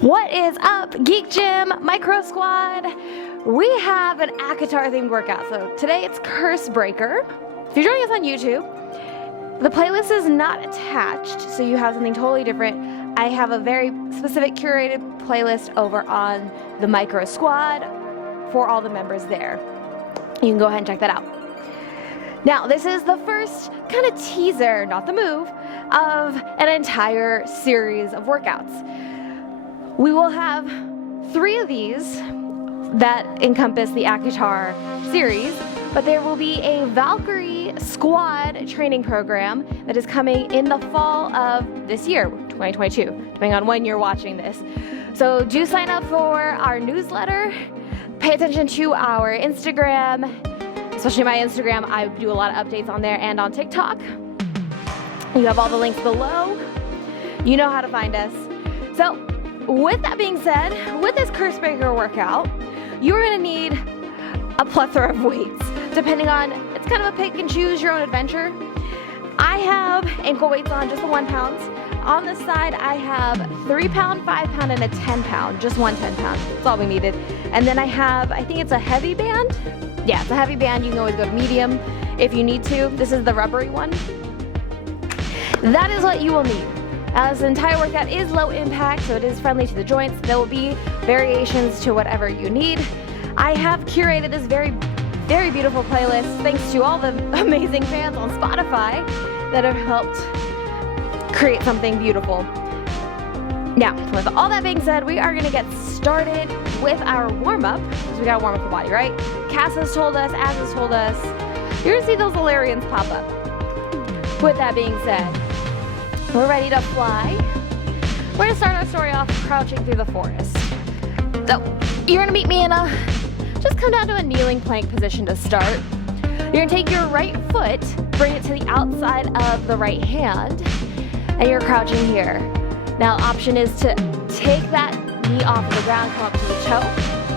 What is up, Geek Gym, Micro Squad? We have an ACOTAR themed workout. So today it's Cursebreaker. If you're joining us on YouTube, the playlist is not attached, so you have something totally different. I have a very specific curated playlist over on the Micro Squad for all the members there. You can go ahead and check that out. Now, this is the first kind of teaser, not the move, of an entire series of workouts. We will have 3 of these that encompass the ACOTAR series, but there will be a Valkyrie squad training program that is coming in the fall of this year, 2022, depending on when you're watching this. So do sign up for our newsletter, pay attention to our Instagram, especially my Instagram. I do a lot of updates on there and on TikTok. You have all the links below. You know how to find us. So with that being said, with this Cursebreaker workout, you're gonna need a plethora of weights, depending on, it's kind of a pick and choose your own adventure. I have ankle weights on, just the 1 pound. On the side, I have 3 pound, 5 pound, and a 10 pound, just one 10 pound. That's all we needed. And then I have, I think it's a heavy band. Yeah, it's a heavy band. You can always go to medium if you need to. This is the rubbery one. That is what you will need. As the entire workout is low impact, so it is friendly to the joints. There will be variations to whatever you need. I have curated this very, very beautiful playlist thanks to all the amazing fans on Spotify that have helped create something beautiful. Now, with all that being said, we are gonna get started with our warm-up, because we gotta warm up the body, right? Cass has told us, Az has told us, you're gonna see those Valerians pop up. With that being said, we're ready to fly. We're gonna start our story off crouching through the forest. So, you're gonna meet me in just come down to a kneeling plank position to start. You're gonna take your right foot, bring it to the outside of the right hand, and you're crouching here. Now, option is to take that knee off of the ground, come up to the toe,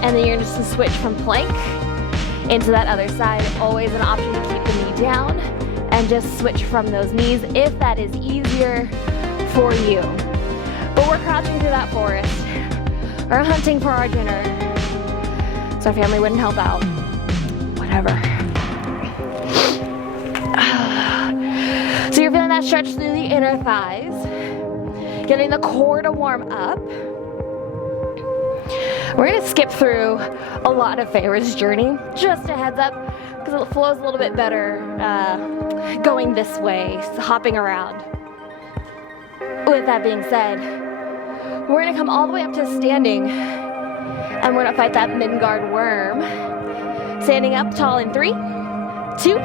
and then you're just gonna switch from plank into that other side. Always an option to keep the knee down and just switch from those knees if that is easier for you. But we're crouching through that forest. We're hunting for our dinner. So our family wouldn't help out. Whatever. So you're feeling that stretch through the inner thighs. Getting the core to warm up. We're gonna skip through a lot of Feyre's journey. Just a heads up, because it flows a little bit better going this way, hopping around. With that being said, we're gonna come all the way up to standing, and we're gonna fight that Midgard worm. Standing up tall in 3, 2,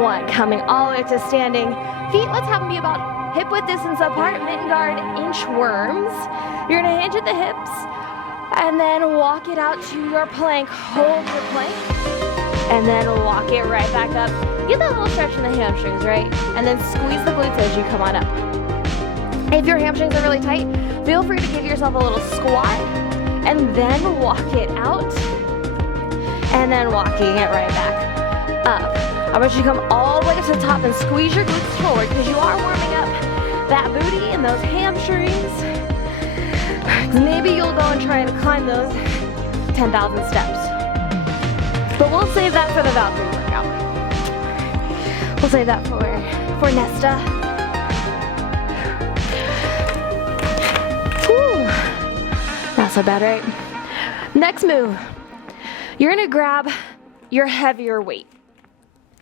1. Coming all the way up to standing. Feet, let's have them be about hip width distance apart. Midgard inchworms. You're gonna hinge at the hips, and then walk it out to your plank. Hold your plank, and then walk it right back up. Get that little stretch in the hamstrings, right? And then squeeze the glutes as you come on up. If your hamstrings are really tight, feel free to give yourself a little squat, and then walk it out, and then walking it right back up. I want you to come all the way to the top and squeeze your glutes forward, because you are warming up that booty and those hamstrings. Maybe you'll go and try to climb those 10,000 steps. But we'll save that for the Valkyrie workout. We'll save that for Nesta. Whew. Not so bad, right? Next move. You're gonna grab your heavier weight.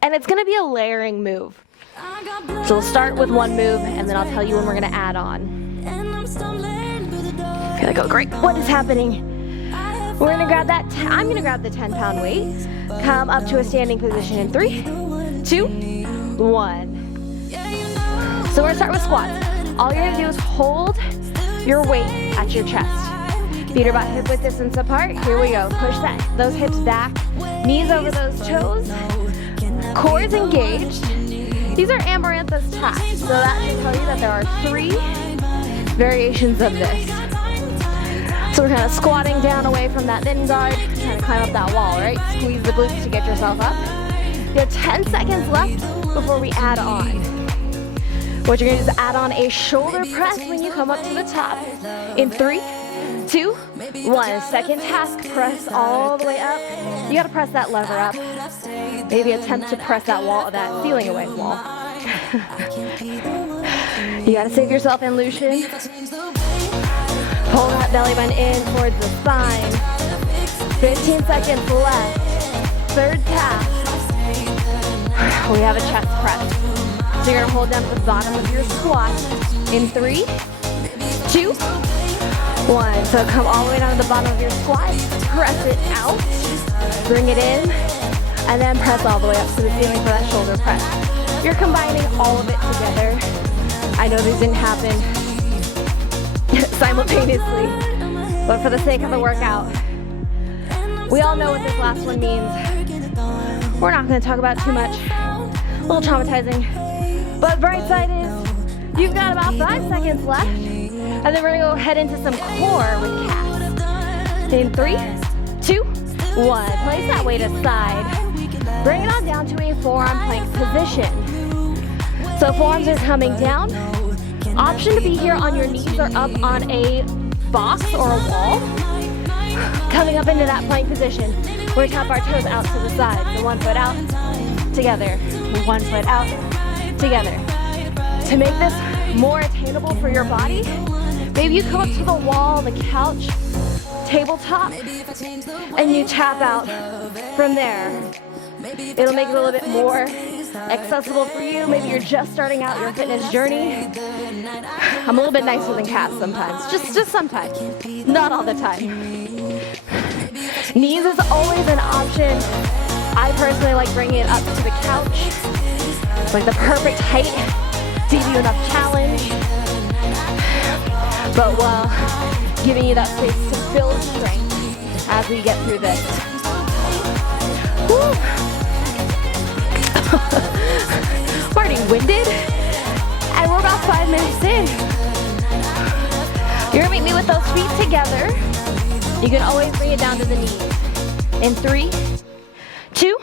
And it's gonna be a layering move. So we'll start with one move, and then I'll tell you when we're gonna add on. I feel like, oh great, what is happening? We're gonna grab that, I'm gonna grab the 10 pound weight, come up to a standing position in 3, 2, 1. So we're gonna start with squats. All you're gonna do is hold your weight at your chest. Feet are about hip width distance apart. Here we go, push those hips back, knees over those toes, core is engaged. These are Amaranthus tacks, so that should tell you that there are 3 variations of this. So we're kind of squatting down away from that Midgard, trying to climb up that wall, right? Squeeze the glutes to get yourself up. You have 10 seconds left before we add on. What you're gonna do is add on a shoulder press when you come up to the top. In 3, 2, 1. Second task, press all the way up. You gotta press that lever up. Maybe attempt to press that wall, that ceiling away wall. You gotta save yourself in Lucian. Pull that belly button in towards the spine. 15 seconds left. Third task. We have a chest press. So you're gonna hold down to the bottom of your squat. In 3, 2, 1. So come all the way down to the bottom of your squat. Press it out. Bring it in. And then press all the way up to the ceiling for that shoulder press. You're combining all of it together. I know these didn't happen simultaneously, but for the sake of the workout, we all know what this last one means. We're not going to talk about too much. A little traumatizing. But bright side is, you've got about 5 seconds left, and then we're going to go head into some core with calves. In 3, 2, 1. Place that weight aside. Bring it on down to a forearm plank position. So forearms are coming down. Option to be here on your knees or up on a box or a wall. Coming up into that plank position. We're gonna tap our toes out to the side. So 1 foot out, together. 1 foot out, together. To make this more attainable for your body, maybe you come up to the wall, the couch, tabletop, and you tap out from there. It'll make it a little bit more accessible for you. Maybe you're just starting out your fitness journey. I'm a little bit nicer than cats sometimes, just sometimes, not all the time. Knees is always an option. I personally like bringing it up to the couch. It's like the perfect height to give you enough challenge, but while giving you that space to build strength as we get through this. Woo. I'm already winded, and we're about 5 minutes in. You're gonna meet me with those feet together. You can always bring it down to the knees. In 3, 2,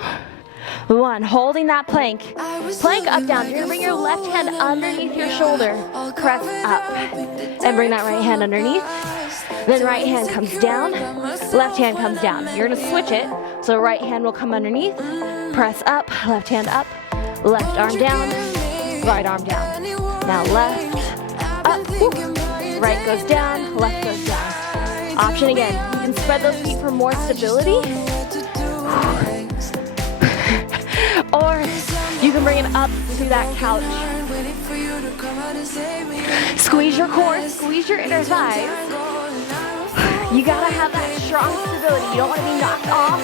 1. Holding that plank. Plank up, down. You're gonna bring your left hand underneath your shoulder. Press up, and bring that right hand underneath. Then right hand comes down, left hand comes down. You're gonna switch it, so right hand will come underneath, press up, left hand up, left arm down, right arm down. Now left, up, whoo. Right goes down, left goes down. Option again, you can spread those feet for more stability, or you can bring it up to that couch. Squeeze your core, squeeze your inner thighs. You gotta have that strong stability. You don't want to be knocked off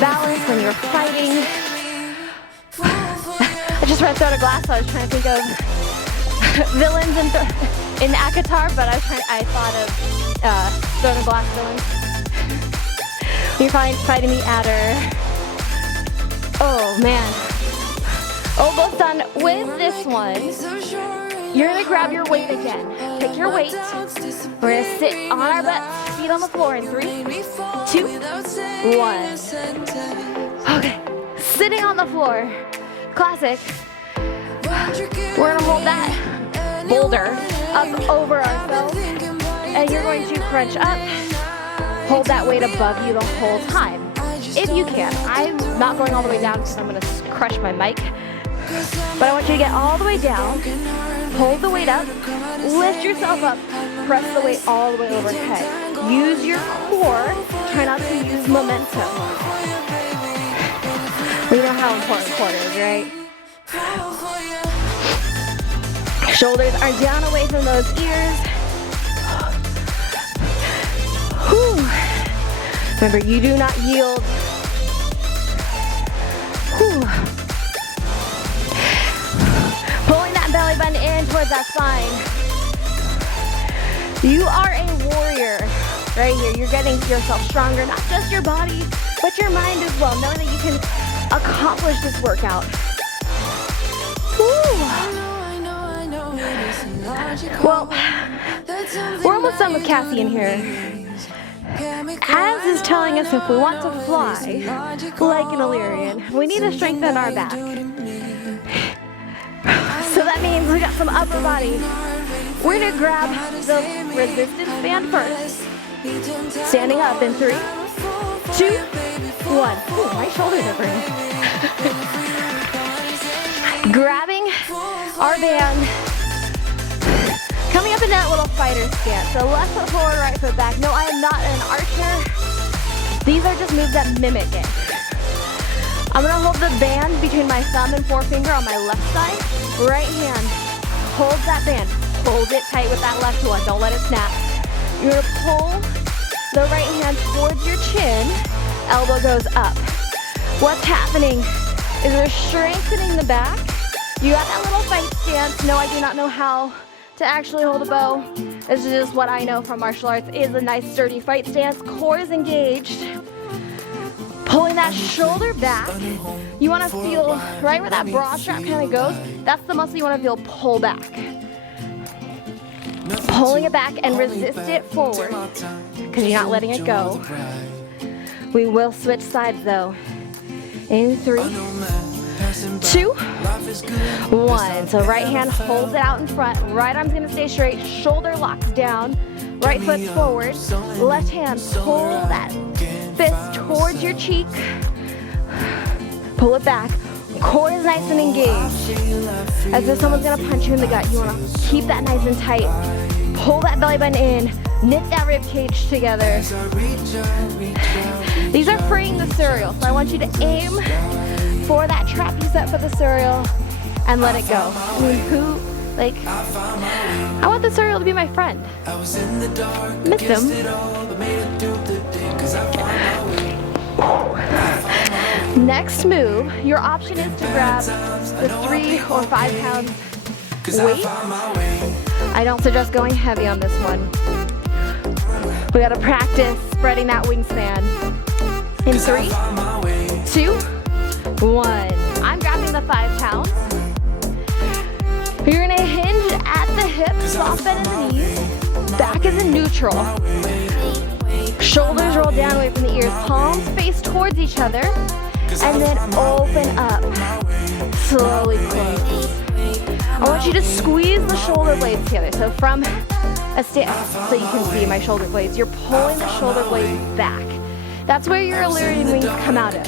balance when you're fighting. I just read Thrown a Glass, so I was trying to think of villains in ACOTAR, but I thought of Thrown a Glass villains. You're fighting the adder. Oh man. Almost done with this one. You're gonna grab your weight again. Take your weight. We're gonna sit on our butts, feet on the floor in 3, 2, 1. Okay, sitting on the floor. Classic. We're gonna hold that boulder up over ourselves, and you're going to crunch up. Hold that weight above you the whole time, if you can. I'm not going all the way down because I'm gonna crush my mic. But I want you to get all the way down, hold the weight up, lift yourself up, press the weight all the way overhead. Use your core, try not to use momentum. We know how important core is, right? Shoulders are down away from those ears. Whew. Remember, you do not yield. Whew. Pulling that belly button in towards that spine. You are a warrior right here. You're getting yourself stronger, not just your body, but your mind as well, knowing that you can accomplish this workout. Woo. Well, we're almost done with Cassie in here. Az is telling us if we want to fly like an Illyrian, we need to strengthen our back. So that means we got some upper body. We're gonna grab the resistance band first. Standing up in 3, 2, 1. Ooh, my shoulders are burning. Grabbing our band. Coming up in that little fighter stance. So left foot forward, right foot back. No, I am not an archer. These are just moves that mimic it. I'm gonna hold the band between my thumb and forefinger on my left side. Right hand, hold that band. Hold it tight with that left one, don't let it snap. You're gonna pull the right hand towards your chin, elbow goes up. What's happening is we're strengthening the back. You got that little fight stance. No, I do not know how to actually hold a bow. This is just what I know from martial arts, is a nice sturdy fight stance. Core is engaged. Pulling that shoulder back. You wanna feel right where that bra strap kind of goes. That's the muscle you wanna feel pull back. Pulling it back and resist it forward because you're not letting it go. We will switch sides though. In 3, 2, 1. So right hand holds it out in front. Right arm's gonna stay straight. Shoulder locks down. Right foot's forward. Left hand, pull that fist towards your cheek. Pull it back. Core is nice and engaged. As if someone's gonna punch you in the gut. You wanna keep that nice and tight. Pull that belly button in. Knit that rib cage together. These are freeing the cereal. So I want you to aim for that trap you set for the cereal and let it go. I mean, I want the cereal to be my friend. Miss him. Next move, your option is to grab the 3 or 5 pound weight. I don't suggest going heavy on this one. We gotta practice spreading that wingspan. In 3, 2, 1. I'm grabbing the 5 pounds. You're gonna hinge at the hips, soft bend in the knees. Back is in neutral. Shoulders roll down away from the ears. Palms face towards each other. And then open up. Slowly close. I want you to squeeze the shoulder blades together. So from a stance, so you can see my shoulder blades, you're pulling the shoulder blades back. That's where your Illyrian wings come out of.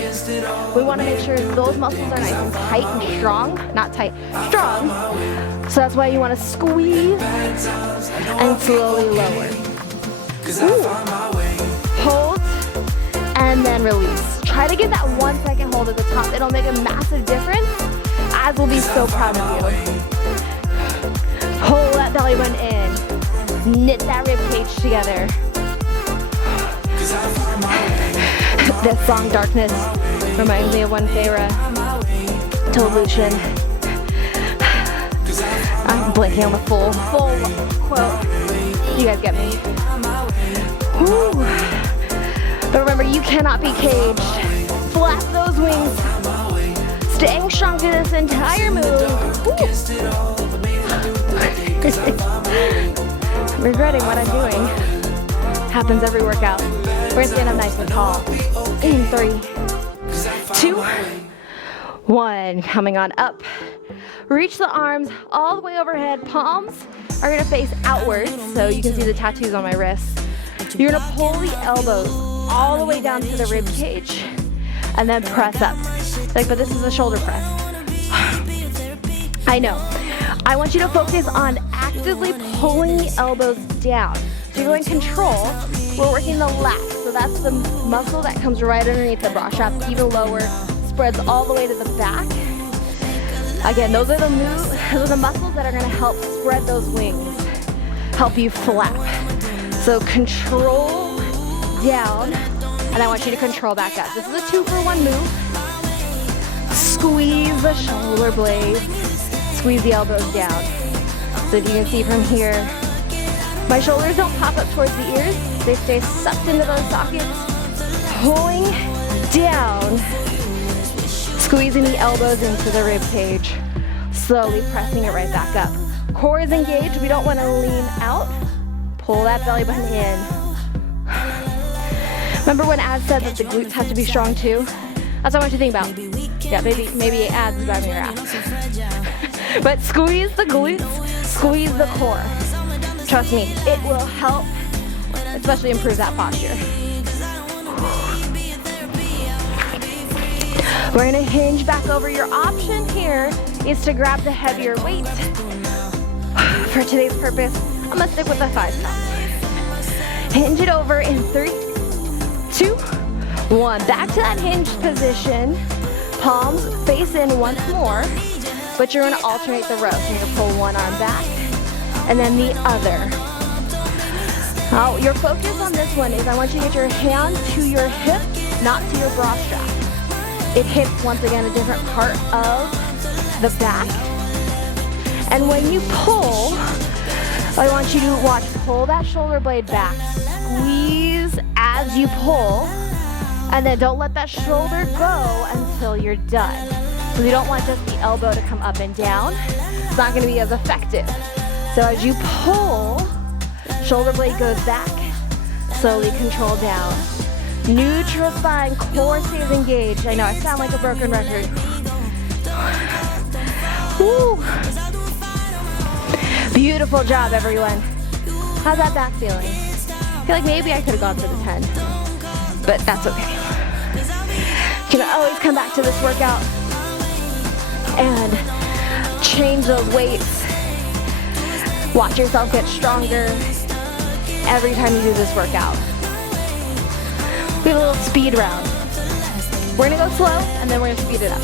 We want to make sure those muscles are nice and tight and strong. Not tight, strong. So that's why you want to squeeze and slowly lower. Ooh. Hold and then release. Try to get that 1 second hold at the top. It'll make a massive difference. Az will be so proud of you. Hold that belly button in. Knit that rib cage together. This song, Darkness, reminds me of when Feyre told Lucian. I'm blanking on the full quote. You guys get me. Whew. But remember, you cannot be caged. Flap those wings. Staying strong through this entire move. Regretting what I'm doing. Happens every workout. We're gonna stand up nice and tall. In 3, 2, 1. Coming on up. Reach the arms all the way overhead. Palms are gonna face outwards, so you can see the tattoos on my wrists. You're gonna pull the elbows all the way down to the rib cage and then press up. But this is a shoulder press. I know. I want you to focus on actively pulling the elbows down. So you're going control. We're working the lats. So that's the muscle that comes right underneath the bra strap, even lower, spreads all the way to the back. Again, those are the muscles that are gonna help spread those wings, help you flap. So control down, and I want you to control back up. This is a 2-for-1 move. Squeeze the shoulder blades, squeeze the elbows down. So if you can see from here, my shoulders don't pop up towards the ears. They stay sucked into those sockets. Pulling down, squeezing the elbows into the rib cage. Slowly pressing it right back up. Core is engaged. We don't want to lean out. Pull that belly button in. Remember when Az said that the glutes have to be strong too? That's what I want you to think about. Yeah, maybe Az is driving your ass. But squeeze the glutes, squeeze the core. Trust me, it will help, especially improve that posture. We're gonna hinge back over. Your option here is to grab the heavier weight. For today's purpose, I'm gonna stick with the 5 pounds. Hinge it over in 3, 2, 1. Back to that hinged position. Palms face in once more, but you're gonna alternate the row. So you're gonna pull one arm back and then the other. Now, your focus on this one is I want you to get your hand to your hip, not to your bra strap. It hits, once again, a different part of the back. And when you pull, I want you to watch, pull that shoulder blade back. Squeeze as you pull, and then don't let that shoulder go until you're done. So you don't want just the elbow to come up and down. It's not gonna be as effective. So as you pull, shoulder blade goes back, slowly control down. Neutral spine, core stays engaged. I know I sound like a broken record. Woo. Beautiful job, everyone. How's that back feeling? I feel like maybe I could have gone for the 10, but that's okay. You can always come back to this workout and change those weights. Watch yourself get stronger every time you do this workout. We have a little speed round. We're gonna go slow and then we're gonna speed it up.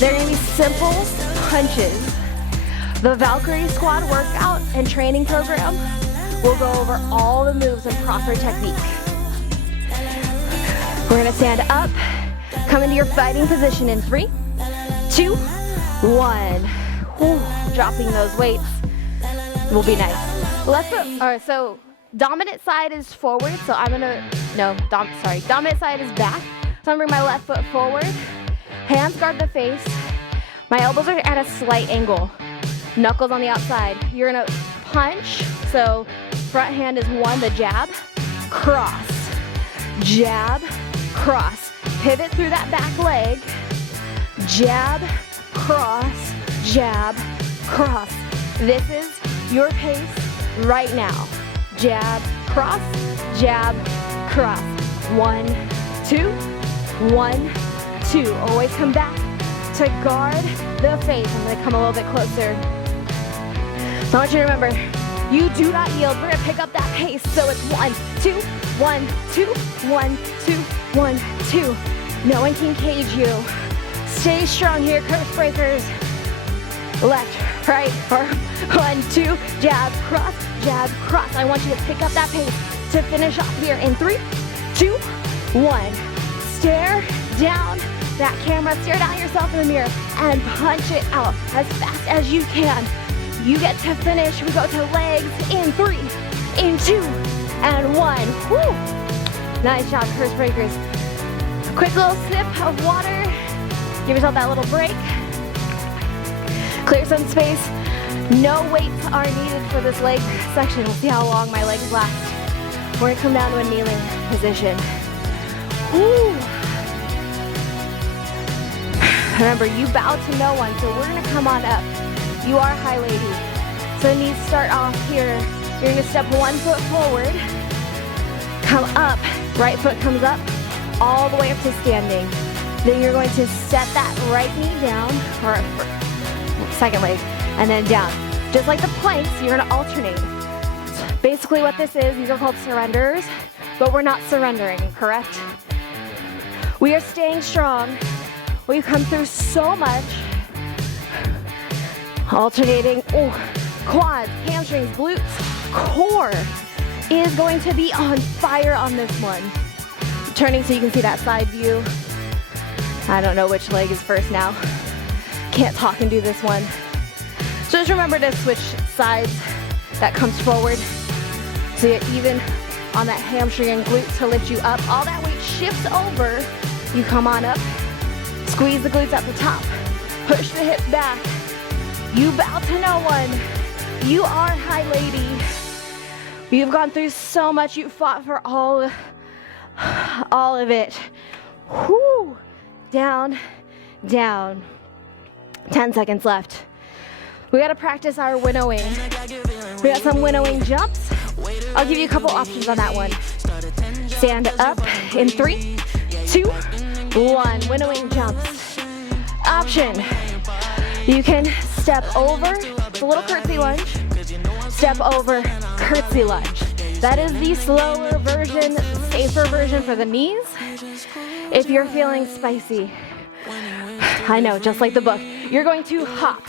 They're gonna be simple punches. The Valkyrie squad workout and training program will go over all the moves and proper technique. We're gonna stand up, come into your fighting position in 3, 2, 1. Whew, dropping those weights will be nice. Left foot, all right, so dominant side is forward, so I'm gonna, dominant side is back. So I'm gonna bring my left foot forward, hands guard the face. My elbows are at a slight angle, knuckles on the outside. You're gonna punch, so front hand is 1, the jab, cross, jab, cross. Pivot through that back leg, jab, cross, jab, cross. This is your pace right now. Jab, cross, cross. 1, 2, 1, 2. Always come back to guard the face. I'm gonna come a little bit closer. So I want you to remember, you do not yield. We're gonna pick up that pace. So it's 1, 2, 1, 2, 1, 2, 1, 2. No one can cage you. Stay strong here, Cursebreakers. Left, right, or 1, 2, jab, cross, I want you to pick up that pace to finish off here in 3, 2, 1. Stare down that camera, stare down yourself in the mirror, and punch it out as fast as you can. You get to finish. We go to legs in 3, in 2, and 1. Woo! Nice job, Cursebreakers. Quick little sip of water. Give yourself that little break. Clear some space. No weights are needed for this leg section. We'll see how long my legs last. We're gonna come down to a kneeling position. Woo. Remember, you bow to no one, so we're gonna come on up. You are high lady. So knees start off here. You're gonna step 1 foot forward, come up, right foot comes up, all the way up to standing. Then you're going to set that right knee down, or second leg, and then down. Just like the planks, you're gonna alternate. Basically what this is, these are called surrenders, but we're not surrendering, correct? We are staying strong. We've come through so much. Alternating, quads, hamstrings, glutes, core is going to be on fire on this one. Turning so you can see that side view. I don't know which leg is first now. Can't talk and do this one. So just remember to switch sides. That comes forward. So you're even on that hamstring and glute to lift you up. All that weight shifts over. You come on up. Squeeze the glutes at the top. Push the hips back. You bow to no one. You are high lady. You've gone through so much. You fought for all of it. Whoo. Down, down. 10 seconds left. We gotta practice our winnowing. We got some winnowing jumps. I'll give you a couple options on that one. Stand up in 3, 2, 1. Winnowing jumps. Option. You can step over, it's a little curtsy lunge. Step over, curtsy lunge. That is the slower version, safer version for the knees. If you're feeling spicy, I know, just like the book, you're going to hop.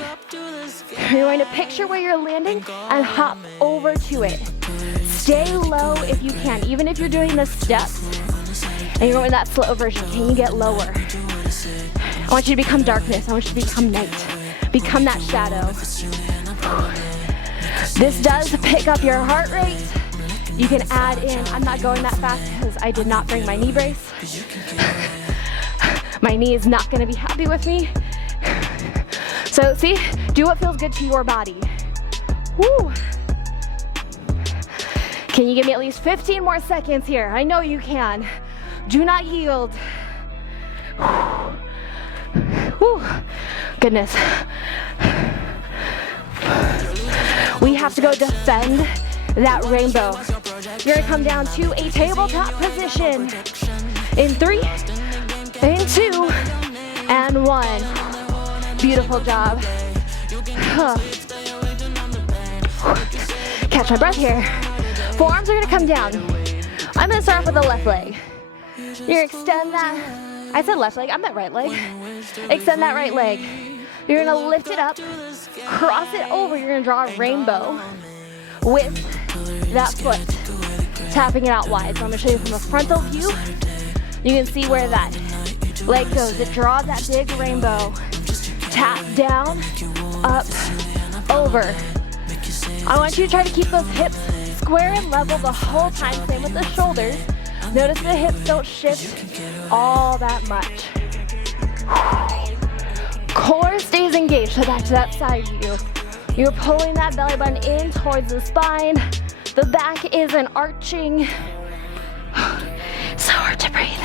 You're going to picture where you're landing and hop over to it. Stay low if you can, even if you're doing the steps and you're going that slow version. Can you get lower? I want you to become darkness. I want you to become night. Become that shadow. This does pick up your heart rate. You can add in, I'm not going that fast because I did not bring my knee brace. My knee is not gonna be happy with me. So see, do what feels good to your body. Woo. Can you give me at least 15 more seconds here? I know you can. Do not yield. Woo. Goodness. We have to go defend that rainbow. You're gonna come down to a tabletop position in 3, in 2, and 1. Beautiful job. Catch my breath here. Forearms are gonna come down. I'm gonna start off with the left leg. You're gonna extend that. I said left leg, I meant right leg. Extend that right leg. You're gonna lift it up, cross it over. You're gonna draw a rainbow with that foot, tapping it out wide. So I'm gonna show you from a frontal view. You can see where that leg goes. It draws that big rainbow. Tap down, up, over. I want you to try to keep those hips square and level the whole time. Same with the shoulders. Notice the hips don't shift all that much. Core stays engaged, so back to that side view. You're pulling that belly button in towards the spine. The back isn't arching. So hard to breathe.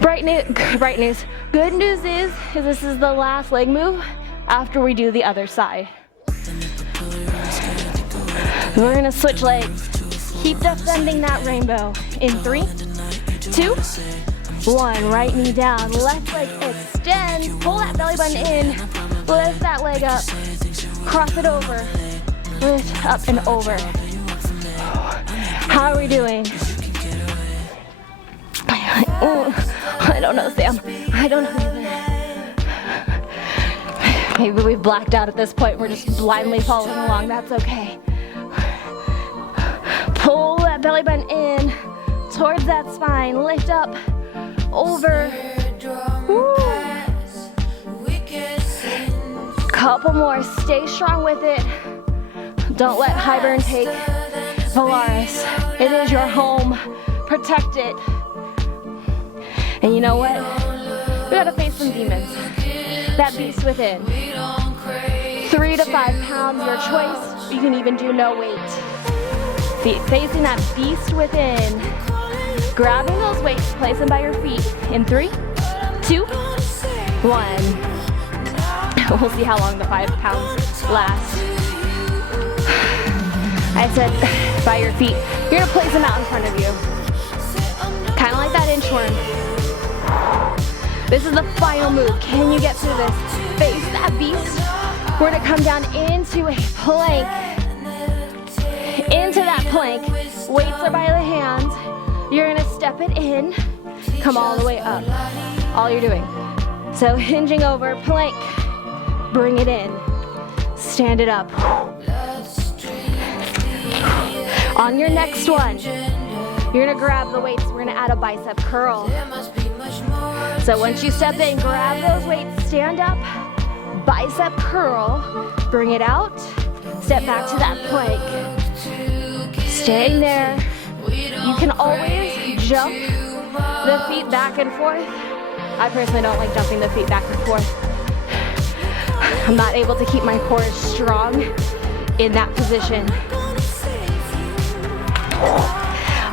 Bright news. Good news is this is the last leg move after we do the other side. We're gonna switch legs. Keep defending that rainbow. In 3, 2, 1. Right knee down, left leg extend. Pull that belly button in. Lift that leg up. Cross it over. Lift up and over. How are we doing? I don't know, Sam. I don't know. Maybe we've blacked out at this point. We're just blindly following along. That's okay. Pull that belly button in towards that spine. Lift up, over. Woo. Couple more. Stay strong with it. Don't let Highburn take Valaris. It is your home. Protect it. And you know what? We gotta face some demons. That beast within. 3 to 5 pounds, your choice. You can even do no weight. Facing that beast within. Grabbing those weights, place them by your feet. In 3, 2, 1. We'll see how long the 5 pounds last. I said by your feet. You're gonna place them out in front of you. Kind of like that inchworm. This is the final move. Can you get through this? Face that beast. We're gonna come down into a plank. Into that plank. Weights are by the hands. You're gonna step it in. Come all the way up. All you're doing. So hinging over, plank. Bring it in. Stand it up. On your next one, you're gonna grab the weights. We're gonna add a bicep curl. So once you step in, grab those weights, stand up, bicep curl, bring it out, step back to that plank. Staying there. You can always jump the feet back and forth. I personally don't like jumping the feet back and forth. I'm not able to keep my core strong in that position.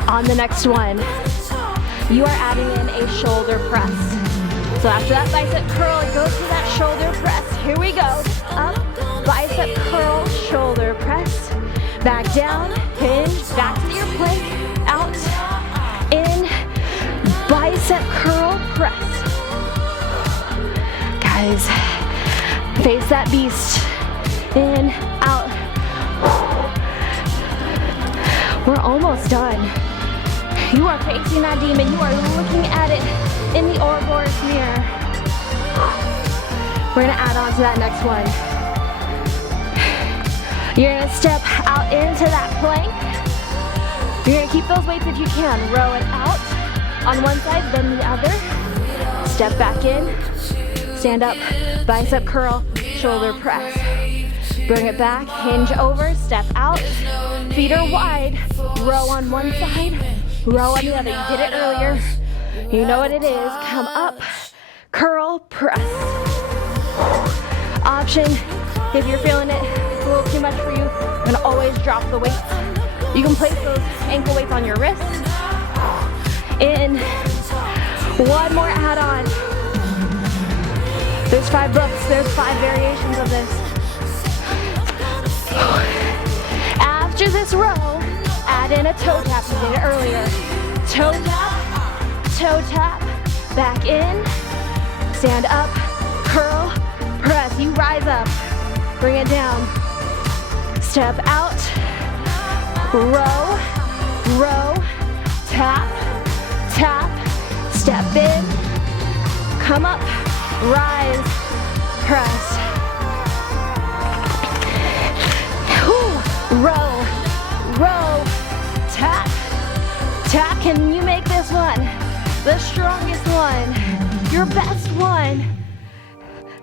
On the next one, you are adding in a shoulder press. So after that bicep curl, it goes to that shoulder press. Here we go. Up, bicep curl, shoulder press, back down, hinge, back to your plank, out, in, bicep curl, press. Guys, face that beast, in, out. We're almost done. You are facing that demon. You are looking at it in the Ouroboros mirror. We're gonna add on to that next one. You're gonna step out into that plank. You're gonna keep those weights if you can. Row it out on one side, then the other. Step back in, stand up, bicep curl, shoulder press. Bring it back, hinge over, step out. Feet are wide, row on one side, row on the other. You did it earlier. You know what it is. Come up, curl, press. Option, if you're feeling it a little too much for you, you're gonna always drop the weights. You can place those ankle weights on your wrist. In, one more add-on. There's 5 books, there's 5 variations of this. After this row, add in a toe tap. You did it earlier. Toe tap, back in, stand up, curl, press. You rise up, bring it down. Step out, row, tap, step in, come up, rise, press. Row, tap. Can you make this one the strongest one, your best one?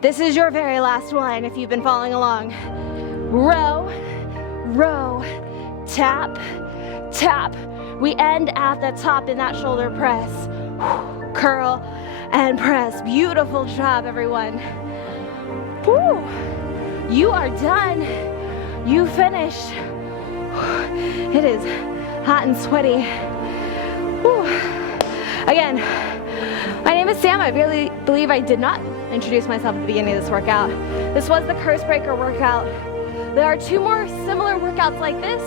This is your very last one if you've been following along. Row, tap. We end at the top in that shoulder press. Curl and press. Beautiful job, everyone. Woo. You are done. You finished. It is hot and sweaty. Whew. Again, my name is Sam. I really believe I did not introduce myself at the beginning of this workout. This was the Cursebreaker workout. There are 2 more similar workouts like this.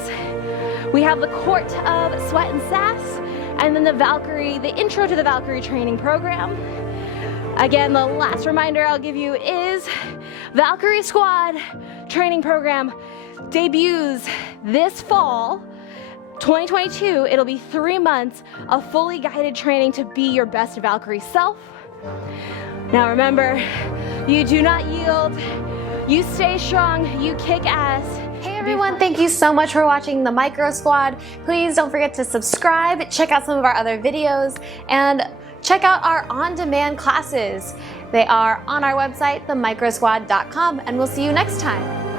We have the Court of Sweat and Sass, and then the intro to the Valkyrie training program. Again, the last reminder I'll give you is Valkyrie Squad training program debuts this fall, 2022. It'll be 3 months of fully guided training to be your best Valkyrie self. Now remember, you do not yield, you stay strong, you kick ass. Hey everyone, thank you so much for watching the Micro Squad. Please don't forget to subscribe, check out some of our other videos, and check out our on-demand classes. They are on our website, themicrosquad.com, and we'll see you next time.